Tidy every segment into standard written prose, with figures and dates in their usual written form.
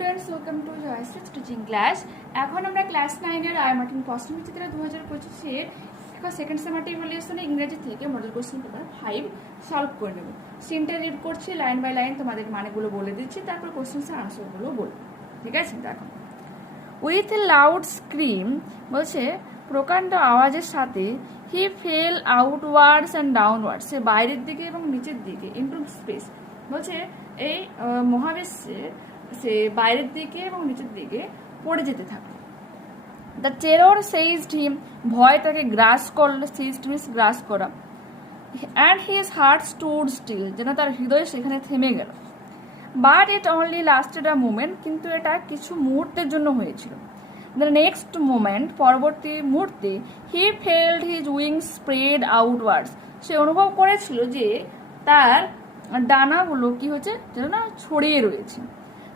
Students, welcome to Jayashree teaching class. এখন আমরা class 9-এর আয়ামাটিন প্রশ্নবিচিত্রা 2025-এর second সেমারটি ইভ্যালুয়েশনে ইংরেজি থেকে মডেল কোশ্চেন পেপার 5 সলভ করে নেব। সিনটা রিড করছি, লাইন বাই লাইন তোমাদের মানেগুলো বলে দিচ্ছি, তারপর কোশ্চেন্সের আনসারগুলো বলবো। ঠিক আছে? দেখো, উইথ এ লাউড স্ক্রিম বলছে প্রকাণ্ড আওয়াজের সাথে হি ফেল আউটওয়ার্ডস অ্যান্ড ডাউনওয়ার্ডস, সে বাইরের দিকে এবং নিচের দিকে ইনটু স্পেস, বলছে এই মহাবিশ্বে সে বাইরের দিকে এবং নিচের দিকে পড়ে যেতে থাকে। দ্য টেরর সেইজড হিম, ভয় তাকে গ্রাস করলো, সেইজড মিন্স গ্রাস করা। And his heart stood still, যেন তার হৃদয় সেখানে থেমে গেল। But it only lasted a moment, কিন্তু এটা কিছু মুহূর্তের জন্য হয়েছিল। দ্য নেক্সট মোমেন্ট, পরবর্তী মুহূর্তে, হি failed his wings spread outwards, সে অনুভব করেছিল যে তার ডানাগুলো কি হচ্ছে যেন না ছড়িয়ে রয়েছে।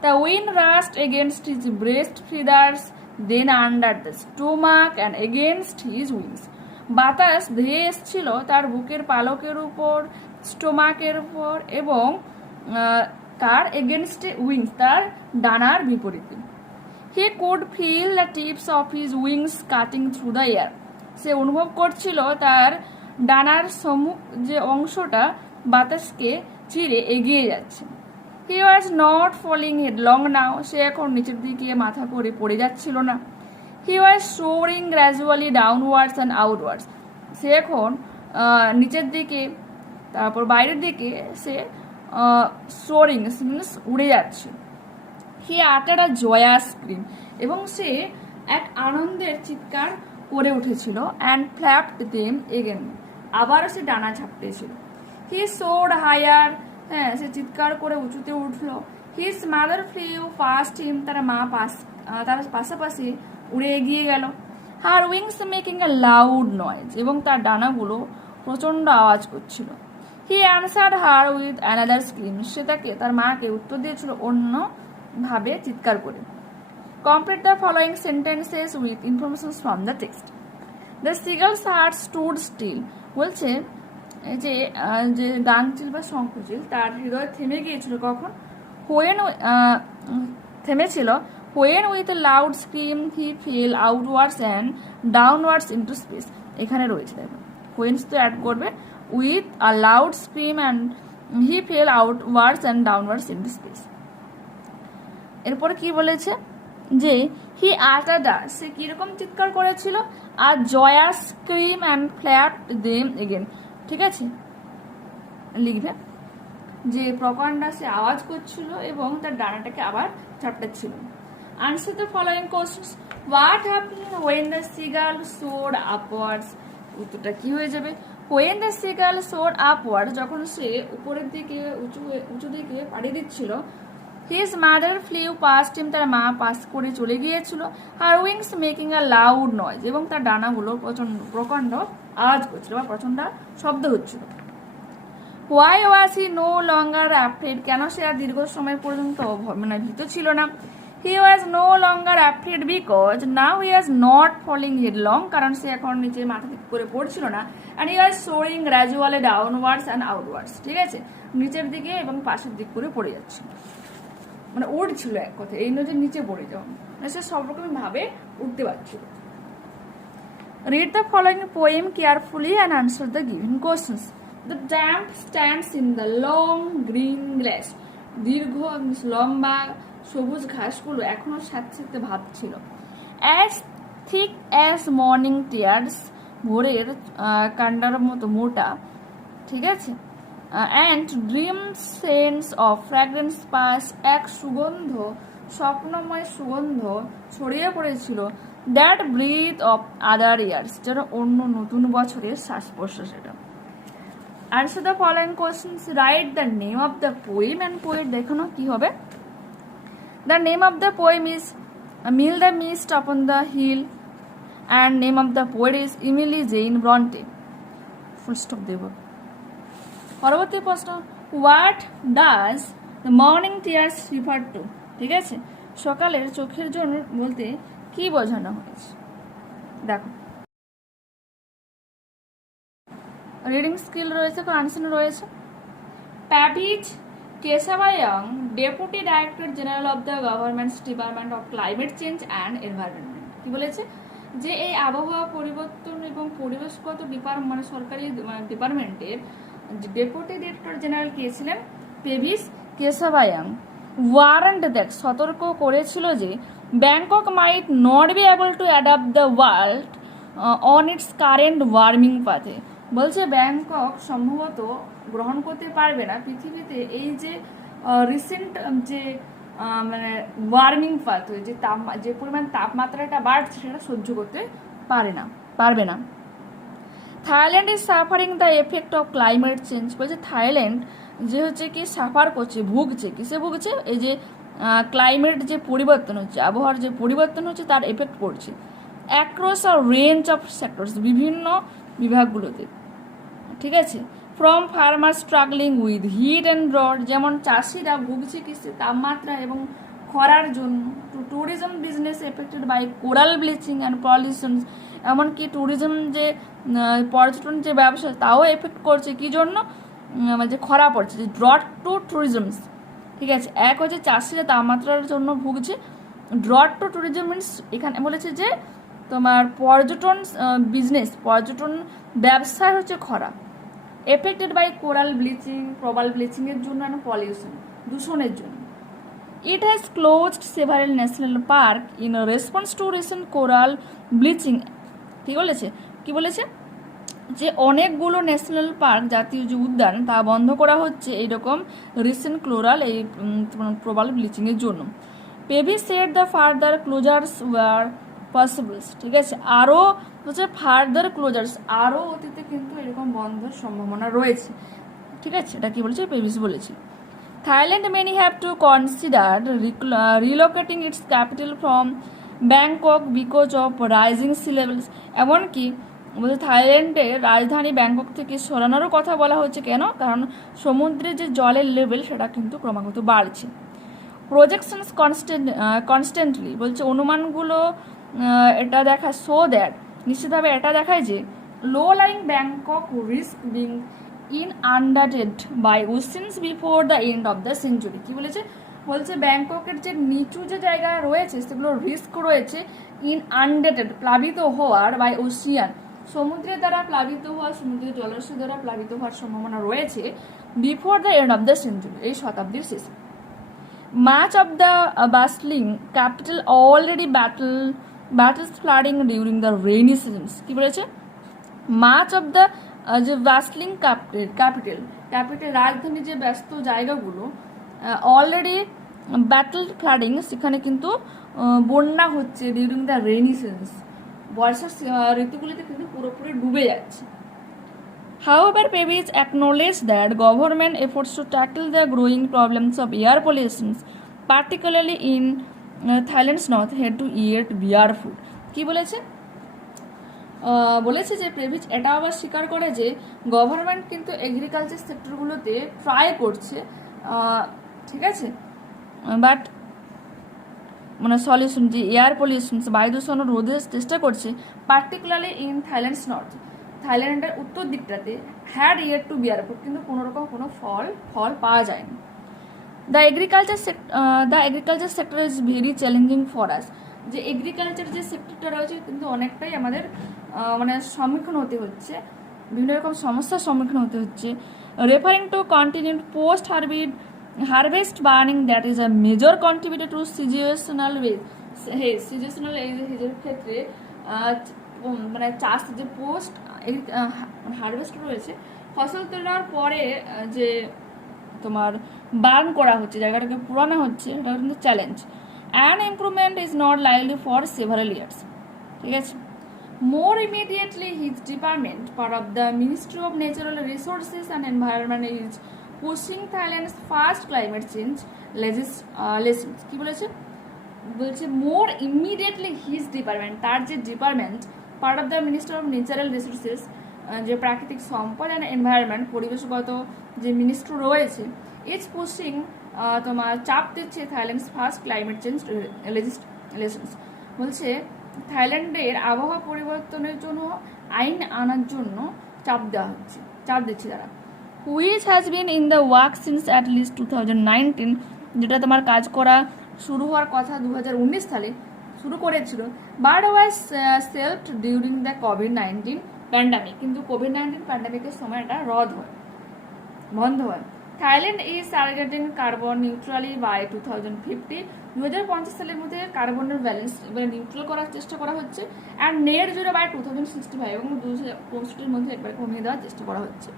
The wind rushed against his breast feathers, then under the stomach and against his wings, বাতাস ধেয়ে এসছিল তার বুকের পালকের উপর, স্টোমাকের উপর এবং তার এগেনস্ট উইংস, তার ডানার বিপরীতে। He could feel the tips of his wings cutting through the air, সে অনুভব করছিল তার ডানার সম্মুখ যে অংশটা বাতাসকে চিরে এগিয়ে যাচ্ছে। হি ওয়াজ নট ফলিং হেডলং নাও, সে এখন নিচের দিকে মাথা করে পড়ে যাচ্ছিল না। He was soaring gradually downwards and outwards, সে এখন নিচের দিকে তারপর বাইরের দিকে সে সোরিং মিনস উড়ে যাচ্ছে। হি আটার আ জয়াস স্ক্রিম, এবং সে এক আনন্দের চিৎকার করে উঠেছিল। অ্যান্ড ফ্ল্যাপড দেম এগেন, আবারও সে ডানা ঝাপটেছিল। হি সোড হায়ার, হ্যাঁ সে চিৎকার করে উঁচুতে উঠল। His mother flew fast him, তার পাশাপাশি উড়ে এগিয়ে গেল। Her wings making a loud noise, এবং তার ডানাগুলো প্রচণ্ড আওয়াজ করছিল। He answered her with another scream, সে তার মাকে উত্তর দিয়েছিল অন্যভাবে চিৎকার করে। Complete the following sentences with information from the text. The seagull's heart stood still, বলছে যে গাংচিল বা শঙ্খচিল তার হৃদয় থেমে গিয়েছিল কখন? হোয়েন থেমেছিল when with a loud scream he fell outwards and downwards into space, এখানে রয়েছে দেখো হোয়েন্স তো অ্যাড করবে with a loud scream and he fell outwards and downwards into space. এরপরে কি বলেছে যে হি আটাডা, সে কিরকম চিৎকার করেছিল? আর জয়া scream and flapped them again. ঠিক আছে, লিখবে যে প্রকাণ্ডা সে আওয়াজ করছিল এবং তার ডানাটাকে আবার ঝাপটাচ্ছিল। Answer the following questions. What happened when the seagull soared upwards, উত্তরটা কি হয়ে যাবে? When the seagull soared upward, যখন সে উপরের দিকে উঁচু দিকে পাড়ি দিচ্ছিল। His mother flew past him, তার মা পাস করে চলে গিয়েছিল। Her wings making a loud noise, এবং তার ডানাগুলো প্রকাণ্ড আওয়াজ করছিল বা প্রচণ্ড শব্দ হচ্ছিল। Why was he no longer afraid, কেন সে আর দীর্ঘ সময় পর্যন্ত ভীত ছিল না? He was no longer afraid because now he was not falling headlong, কারণ সে এখন নিচে মাথা দিক করে পড়ছিল না। And he was soaring gradually downwards and outwards, ঠিক আছে, নিচের দিকে এবং পাশের দিক করে পড়ে যাচ্ছে, মানে উঠছিল এক কথা, এই নয় যে নিচে পড়ে যাওয়া, সে সব রকম ভাবে উঠতে পারছিল। Read the following poem carefully and answer the given questions. The damp stands in the long green grass, দীর্ঘ লম্বা সবুজ ঘাসগুলো এখনো স্যাঁতস্যাঁতে ভাবছিল। As thick as morning tears, ভোরের কান্ডার মতো মোটা, ঠিক আছে। And dream scents of fragrance pass, এক সুগন্ধ স্বপ্নময় সুগন্ধ ছড়িয়ে পড়েছিল। That breath of other years, যেন অন্য নতুন বছরের শ্বাস প্রশ্বাস। এটা answer the following questions. Write the name of the poem and poet. দেখো না কি হবে? The name of the poem is Mill the Mist Upon the Hill, and name of the poet is Emily Jane Bronte. Full stop দেব। পরবর্তী প্রশ্ন, what does the morning tears refer to? ঠিক আছে, সকালের চোখের জল বলতে কি বোঝানো হয়েছে? দেখো, রিডিং স্কিল রয়েছে, কনসেন্ট রয়েছে। Pavich Kesavawong, deputy director general of the government's department of climate change and environment. কি বলেছে যে এই আবহাওয়া পরিবর্তন এবং পরিবেশগত মানে সরকারি ডিপার্টমেন্টের ডেপুটি ডিরেক্টর জেনারেল কে ছিলেন? পেভিস কেশাভায়াং। ওয়ারেন্ট দেখ, সতর্ক করেছিল যে Bangkok might not be able to adapt the world on its current warming পাথে। বলছে ব্যাংকক সম্ভবত গ্রহণ করতে পারবে না পৃথিবীতে এই যে রিসেন্ট যে মানে ওয়ার্মিং পাথ, যে পরিমাণ তাপমাত্রাটা বাড়ছে সেটা সহ্য করতে পারবে না। Thailand is suffering the effect of climate change. বলছে থাইল্যান্ড যে হচ্ছে কি সাফার করছে, ভুগছে। কিসে ভুগছে? এই যে ক্লাইমেট যে পরিবর্তন হচ্ছে, আবহাওয়ার যে পরিবর্তন হচ্ছে তার এফেক্ট পড়ছে across a range of sectors, বিভিন্ন বিভাগগুলোতে। ঠিক আছে, from farmer struggling with heat and drought, যেমন চাষিরা ভুগছে কিসে? তাপমাত্রা এবং খরার জন্য। To tourism business affected by coral bleaching and pollution, এমনকি ট্যুরিজম যে পর্যটন যে ব্যবসা তাও এফেক্ট করছে। কি জন্য? যে খরা পড়ছে, যে ড্রট টু ট্যুরিজমস। ঠিক আছে, এক হচ্ছে চাষিরা তাপমাত্রার জন্য ভুগছে, ড্রট টু ট্যুরিজম মিনস এখানে বলেছে যে তোমার পর্যটন বিজনেস, পর্যটন ব্যবসার হচ্ছে খরা। এফেক্টেড বাই কোরাল ব্লিচিং, প্রবাল ব্লিচিংয়ের জন্য আর পলিউশন, দূষণের জন্য। It has closed several national park in response to recent coral bleaching. কি বলেছে যে অনেকগুলো ন্যাশনাল পার্ক, জাতীয় যে উদ্যান, তা বন্ধ করা হচ্ছে এইরকম রিসেন্ট কোরাল এই প্রবাল ব্লিচিংয়ের জন্য। Pavich said the further closures were possibles. ঠিক আছে, আরও হচ্ছে ফার্দার ক্লোজার্স, আরও অতীতে কিন্তু এরকম বন্ধের সম্ভাবনা রয়েছে। ঠিক আছে, এটা কি বলেছে? পেভিস বলেছে। Thailand many have to consider relocating its capital from Bangkok because of rising sea levels. এমনকি বলছে থাইল্যান্ডের রাজধানী ব্যাংকক থেকে সরানোরও কথা বলা হচ্ছে। কেন? কারণ সমুদ্রে যে জলের লেভেল সেটা কিন্তু ক্রমাগত বাড়ছে। প্রজেকশনস কনস্ট্যান্টলি, বলছে অনুমানগুলো এটা দেখায়, সো দ্যাট নিশ্চিতভাবে এটা দেখায় যে low lying Bangkok risk being inundated by oceans before the end of the century. কি বলছে ব্যাংককের যে নিচু যে জায়গা রয়েছে সেগুলো রিস্ক রয়েছে ইনআন্ডেটেড, প্লাবিত হওয়ার, বাই ওশিয়ান, সমুদ্রের দ্বারা প্লাবিত হওয়া, সমুদ্রের জলাশয় দ্বারা প্লাবিত হওয়ার সম্ভাবনা রয়েছে before the end of the century, এই শতাব্দীর শেষে। Much of the bustling capital already battles flooding during the rainy seasons. কি বলেছে? Much of the যে bustling capital রাজধানী যে ব্যস্ত জায়গাগুলো অলরেডি ব্যাটল ফ্লাডিং, সেখানে কিন্তু বন্যা হচ্ছে ডিউরিং দ্য রেইনি সিজনস, বর্ষার ঋতুগুলিতে কিন্তু পুরোপুরি ডুবে যাচ্ছে। However, Pevis acknowledged that government efforts to tackle the growing problems of air pollution, particularly in Thailand's north, had to yet bear fruit. কি বলেছে যে পেভিচ এটা আবার স্বীকার করে যে গভর্নমেন্ট কিন্তু এগ্রিকালচার সেক্টরগুলোতে ট্রাই করছে, ঠিক আছে, বাট মানে সলিউশন যে এয়ার পলিউশন, বায়ু দূষণ রোধের চেষ্টা করছে, পার্টিকুলারলি ইন থাইল্যান্ডস নর্থ, থাইল্যান্ডের উত্তর দিকটাতে, had year to bear fruit, কিন্তু কোনোরকম কোনো ফল পাওয়া যায়নি। The agriculture sector is very challenging for us. যে এগ্রিকালচার যে সেক্টরটা রয়েছে কিন্তু অনেকটাই আমাদের মানে সম্মুখীন হতে হচ্ছে, বিভিন্ন রকম সমস্যার সম্মুখীন হতে হচ্ছে। Referring two continued post harvest burning, that is a major contributor two situational হেজের ক্ষেত্রে মানে চাষ যে পোস্ট হারভেস্ট রয়েছে, ফসল তোলার পরে যে তোমার বার্ন করা হচ্ছে, জায়গাটাকে পুরানো হচ্ছে, এটা কিন্তু challenge. And improvement is not likely for several years. ঠিক আছে, more immediately his department, part of the Ministry of Natural Resources and Environment, is pushing Thailand's fast climate change legislation. কি বলেছে? more immediately his department, তার যে department, part of the Ministry of Natural Resources, যে প্রাকৃতিক সম্পদ and environment, পরিবেশগত যে ministry রয়েছে, ইজ পুশিং তোমার চাপ দিচ্ছে থাইল্যান্ডস ফার্স্ট ক্লাইমেট চেঞ্জ লেজিসলেশনস। বলছে থাইল্যান্ডের আবহাওয়া পরিবর্তনের জন্য আইন আনার জন্য চাপ দিচ্ছে তারা। Which has been in the work since at least 2019, যেটা তোমার কাজ করা শুরু হওয়ার কথা 2019 সালে শুরু করেছিল, but was shelved during the কোভিড-19 প্যান্ডামিক, কিন্তু কোভিড-19 প্যান্ডামিকের সময় এটা বন্ধ হয়। Thailand is targeting carbon neutrally by 2050, 2050 সালের মধ্যে কার্বনের ব্যালেন্স নিউট্রাল করার চেষ্টা করা হচ্ছে, অ্যান্ড নেট জিরো বাই 2065, এবং 2065 মধ্যে একবারে কমিয়ে দেওয়ার চেষ্টা করা হচ্ছে।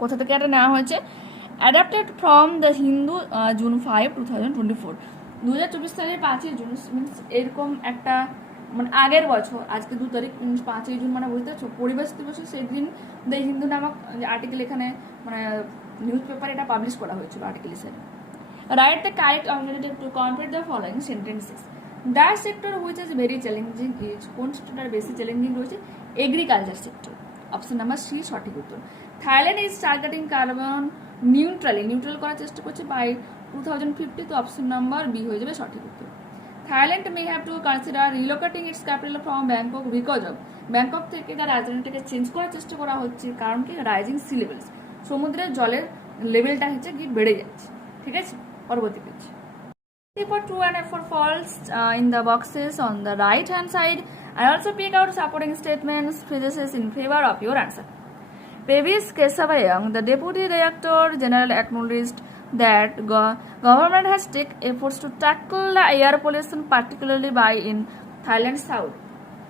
কোথা থেকে এটা নেওয়া হয়েছে? Adapted from the Hindu June 5, 2024, 2024 সালের 5ই জুন, মিনস এরকম একটা মানে আগের বছর, আজকে 2 তারিখ, 5ই জুন মানে বুঝতে পারছো পরিবেশ দিবস, সেই দিন দ্য হিন্দু নামক আর্টিকেল এখানে মানে নিউজ পেপারে এটা পাবলিশ করা হয়েছিল আর্টিকেল হিসেবে। Write the correct alternative to complete the following sentences. The sector which is very challenging is, কোন সেক্টরটা বেশি চ্যালেঞ্জিং রয়েছে? Agriculture sector. Option number C সঠিক উত্তর। Thailand is targeting carbon neutral করার চেষ্টা করছে বাই 2050, তো অপশন নাম্বার বি হয়ে যাবে সঠিক উত্তর। Thailand may have to consider relocating its capital from Bangkok because of, Bangkok থেকে তার রাজধানীটাকে চেঞ্জ করার চেষ্টা করা হচ্ছে, কারণ কি? রাইজিং সি লেভেলস, সমুদ্রের জলের লেভেলটা হচ্ছে কি বেড়ে যাচ্ছে। ঠিক আছে, পরবর্তী page. For true and for false in the boxes on the right hand side, and also pick out supporting statements, phrases in favor of your answer. Pevis Kesavayang, the Deputy Director General, acknowledged that government has taken efforts to tackle the air pollution, particularly by in Thailand South.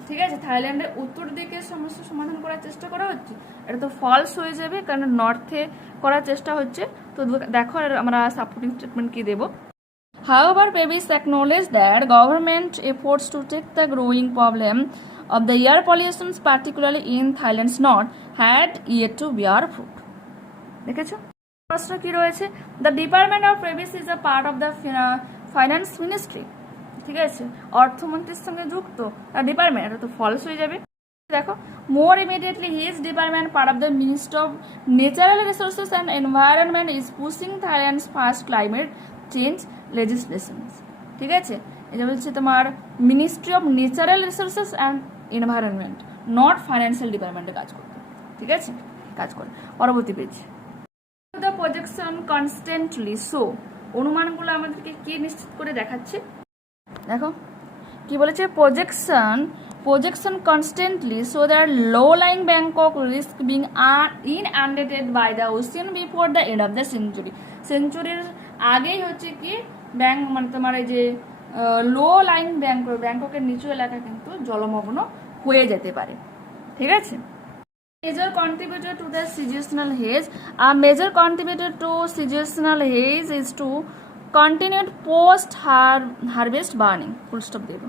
ঠিক আছে, থাইল্যান্ডের উত্তর দিকে সমস্যা সমাধান করার চেষ্টা করা হচ্ছে, এটা তো ফলস হয়ে যাবে কারণ নর্থে করার চেষ্টা হচ্ছে। তো দেখো আমরা সাপোর্টিং স্টেটমেন্ট কি দেব। However, Pevis acknowledged that government efforts to take the growing problem of the air pollution, particularly in Thailand's north, had yet to bear fruit. দেখেছো প্রশ্ন কি রয়েছে? The department of Pavich is a part of the finance ministry. ঠিক আছে, অর্থমন্ত্রীর সঙ্গে যুক্ত department, এটা তো ফলস হয়ে যাবে। দেখো, more immediately his department part of the ministry of natural resources and environment is pushing Thailand's first climate change legislations. ঠিক আছে, এটা বলছে তোমার ministry of natural resources and environment, not financial ডিপার্টমেন্টে কাজ করতে। ঠিক আছে, কাজ করে। পরবর্তী page. The projection constantly show, অনুমানগুলো আমাদেরকে কি নিশ্চিত করে দেখাচ্ছে? দেখো কি বলেছে, projection constantly show that low lying Bangkok risk being inundated by the ocean before the end of the সেঞ্চুরির আগেই হচ্ছে কি মানে তোমার এই যে লো লাইং ব্যাংককের নিচু এলাকা কিন্তু জলমগ্ন হয়ে যেতে পারে। ঠিক আছে, major contributor to the seasonal haze, a major contributor to seasonal haze is to continued post harvest burning, full stop দেব।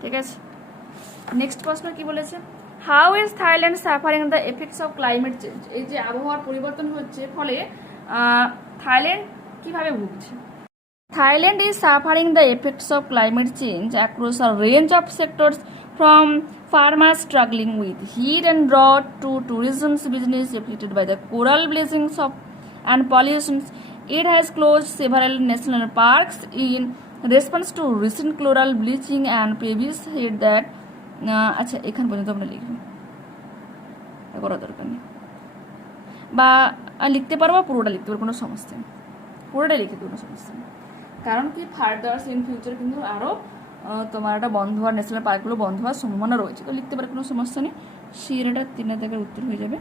ঠিক আছে, নেক্সট প্রশ্ন কি বলেছে, how is Thailand suffering the effects of climate change. এই যে আবহাওয়ার পরিবর্তন হচ্ছে ফলে থাইল্যান্ড কিভাবে ভুগছে? Thailand is suffering the effects of climate change across a range of sectors, from farmers struggling with heat and drought to tourism's business affected by the coral bleachings and pollution. It has closed several national parks in response to recent coral bleaching and previous said that আচ্ছা এখান পর্যন্ত আমরা লিখব, করা দরকার নেই, বা লিখতে পারবো, পুরোটা লিখতে পারবো, কোনো সমস্যা নেই, পুরোটা লিখে কোনো সমস্যা নেই। কারণ কি ফার্দার ইন ফিউচার কিন্তু আরও তোমার একটা বন্ধ হওয়ার ন্যাশনাল পার্কগুলো বন্ধ হওয়ার সম্ভাবনা রয়েছে, তো লিখতে পারে, কোনো সমস্যা নেই। সিরেটা 3 দাগের উত্তর হয়ে যাবে।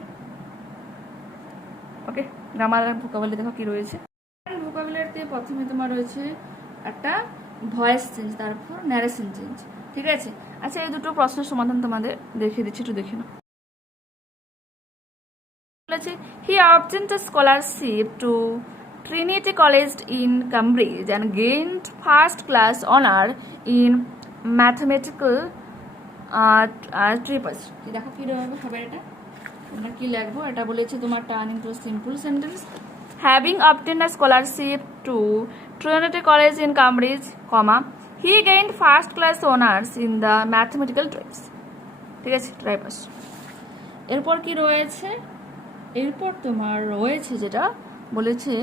ওকে, গ্রামার আর ভোকাবুলারি দেখো কি রয়েছে। ভোকাবুলারিতে প্রথমে তোমার রয়েছে একটা ভয়েস চেঞ্জ, তারপর ন্যারেশন চেঞ্জ। ঠিক আছে, আচ্ছা এই দুটো প্রশ্নের সমাধান তোমাদের দেখিয়ে দিচ্ছি, একটু দেখে নাও। বলেছে he obtained a scholarship to Trinity College in Cambridge and gained first class honor in mathematical triples. দেখো কি হবে এটা, তোমরা কি লিখবো? এটা বলেছে তোমার turn into simple sentence. Having obtained a scholarship to Trinity College in Cambridge, he gained first class honors in the mathematical triples. ঠিক আছে, ট্রাইপাস। এরপর কি রয়েছে? এরপর তোমার রয়েছে যেটা বলেছে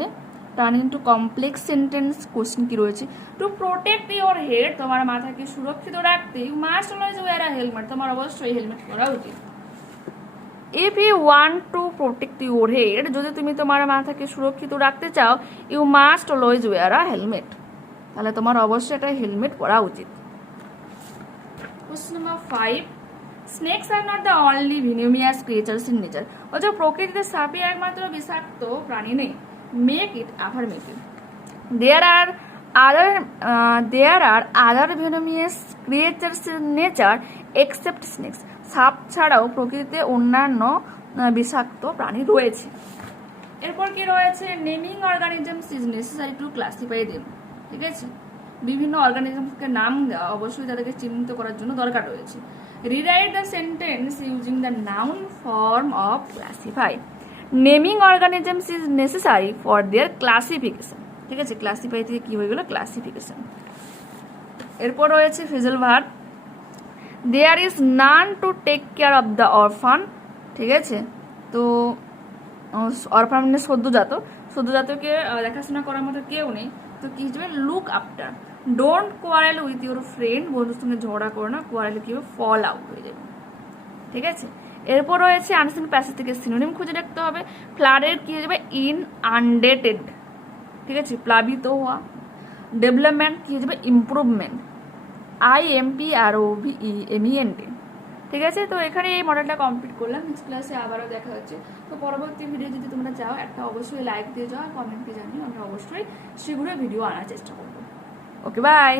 turning to complex sentence. Question কি রয়েছে, টু প্রোটেক্ট ইউর হেড, তোমার মাথাকে সুরক্ষিত রাখতে you must always wear a helmet, তোমার অবশ্যই হেলমেট পরা উচিত। If you want to protect your head, যদি তুমি তোমার মাথাকে সুরক্ষিত রাখতে চাও, you must always wear a helmet, তাহলে তোমার অবশ্যই একটা হেলমেট পরা উচিত। Question number 5, snakes are not the only venomous creatures in nature. অথচ প্রকৃতিতে সাপই একমাত্র বিষাক্ত প্রাণী নেই। Make it affirmative. There are other venomous creatures in nature except snakes. সাপ ছাড়াও প্রকৃতিতে অন্যান্য বিষাক্ত প্রাণী রয়েছে। এরপর কি রয়েছে, naming organisms is necessary to classify them. ঠিক আছে, বিভিন্ন অর্গানিজমসকে নাম দেওয়া অবশ্যই তাদেরকে চিহ্নিত করার জন্য দরকার রয়েছে। Rewrite the sentence using the noun form of classify. Naming organisms is necessary for their classification. ঠিক আছে, ক্লাসিফাই থেকে কি হয়ে গেল, ক্লাসিফিকেশন। এরপর রয়েছে phrasal verb. There is none to take care of the orphan. ঠিক আছে, তো অরফান মানে সদ্যজাতকে দেখাশোনা করার মতো কেউ নেই, তো কি হিসেবে, look after. Don't quarrel with your friend, বন্ধুর সঙ্গে ঝগড়া করো না, কোয়ারেল কি হবে, ফল আউট হয়ে যাবে। ঠিক আছে, এরপর রয়েছে আনসিন প্যাসেজ থেকে সিনোনিম খুঁজে দেখতে হবে। ফ্লাডের কি হয়ে যাবে, ইনআন্ডেটেড। ঠিক আছে, প্লাবিত হওয়া। ডেভেলপমেন্ট কি হয়ে যাবে, ইমপ্রুভমেন্ট। IMPROVEMENT। ঠিক আছে, তো এখানে এই মডেলটা কমপ্লিট করলাম। নেক্সট ক্লাসে আবারও দেখা হচ্ছে। তো পরবর্তী ভিডিও যদি তোমরা চাও, একটা অবশ্যই লাইক দিয়ে যাও, কমেন্টে জানিও, আমি অবশ্যই শীঘ্রই ভিডিও আনার চেষ্টা করবো। ওকে, বাই।